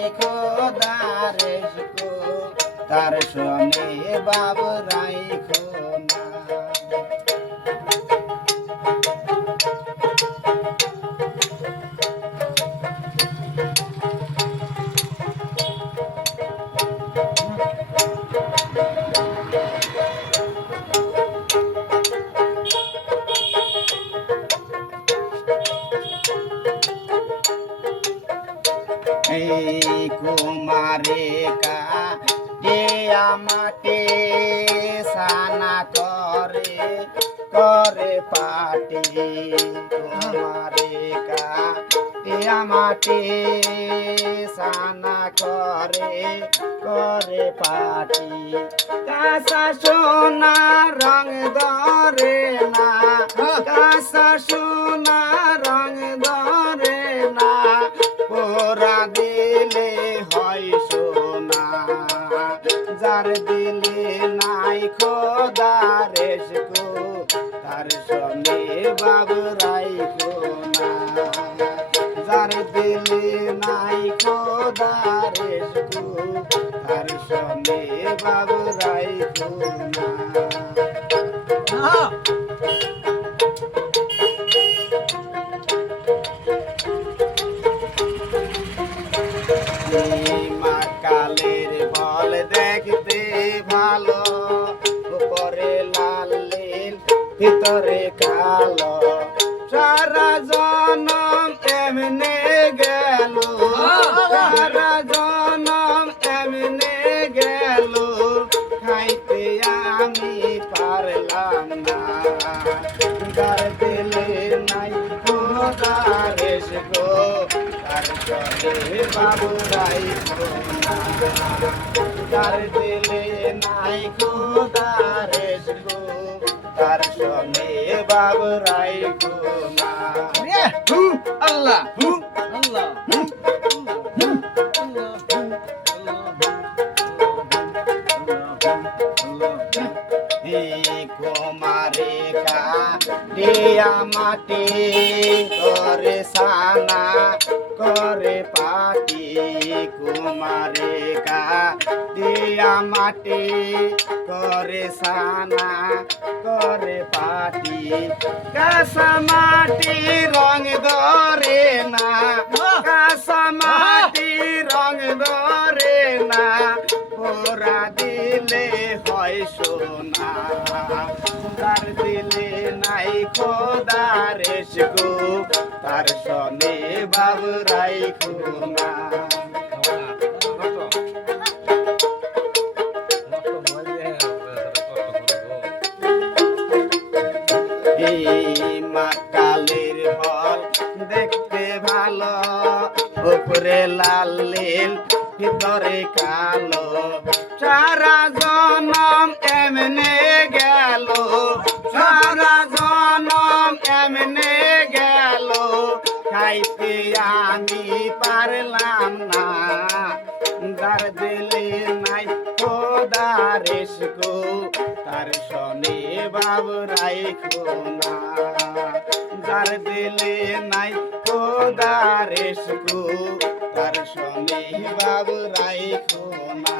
খোদারে শিখো তার শোনে বাবু রাইখো না। এই কুমারে কাটে আমাকে সানা করে করে পাটি কুমারে কাটে আমাকে সানা করে করে পাটি কাঁসা সোনা রং ধরে না কাঁসা সোনা রং ধরে না পোরা দিলে হয় সোনা যার দিলে নাই খোদারে শিখো তার সঙ্গে বাবু রাইখো না। যার দিলে নাই খোদারে শিখো তার সঙ্গে বাবু রাইখো না। কালের বল দেখতে ভালো উপরে লাল নীল ভিতরে কালো সারা জনম এমনে গেল সারা জনম এমনে গেল খাইতে আমি পারলাম না। যার দিলে নাই খোদারে শিখো তার সঙ্গে বাবু রাইখো না। যার দিলে নাই খোদারে শিখো তার সঙ্গে বাবু রাইখো না। আল্লাহ আল্লাহ কুমারে কাটিয়া মাটি করে সানা করে পাটি কুমারে কাটিয়া মাটি করে সানা করে পাটি কাঁসা মাটি রং ধরে না কাঁসা মাটি রং ধরে না পোরা দিলে হয় সোনা যার দিলে নাই খোদারে শিখো তার সনে বাবু রাইখো না। এই কালের ফল দেখতে ভালো উপরে লাল নীল ভিতরে কালো সারা জনম এমনে গেল সারা জনম এমনে গেল খাইতে আমি পারলাম না। যার দিলে নাই খোদারে শিখো তার সনে বাবু রাইখো না। যার দিলে নাই খোদারে শিখো তার সনে বাবু রাইখো না।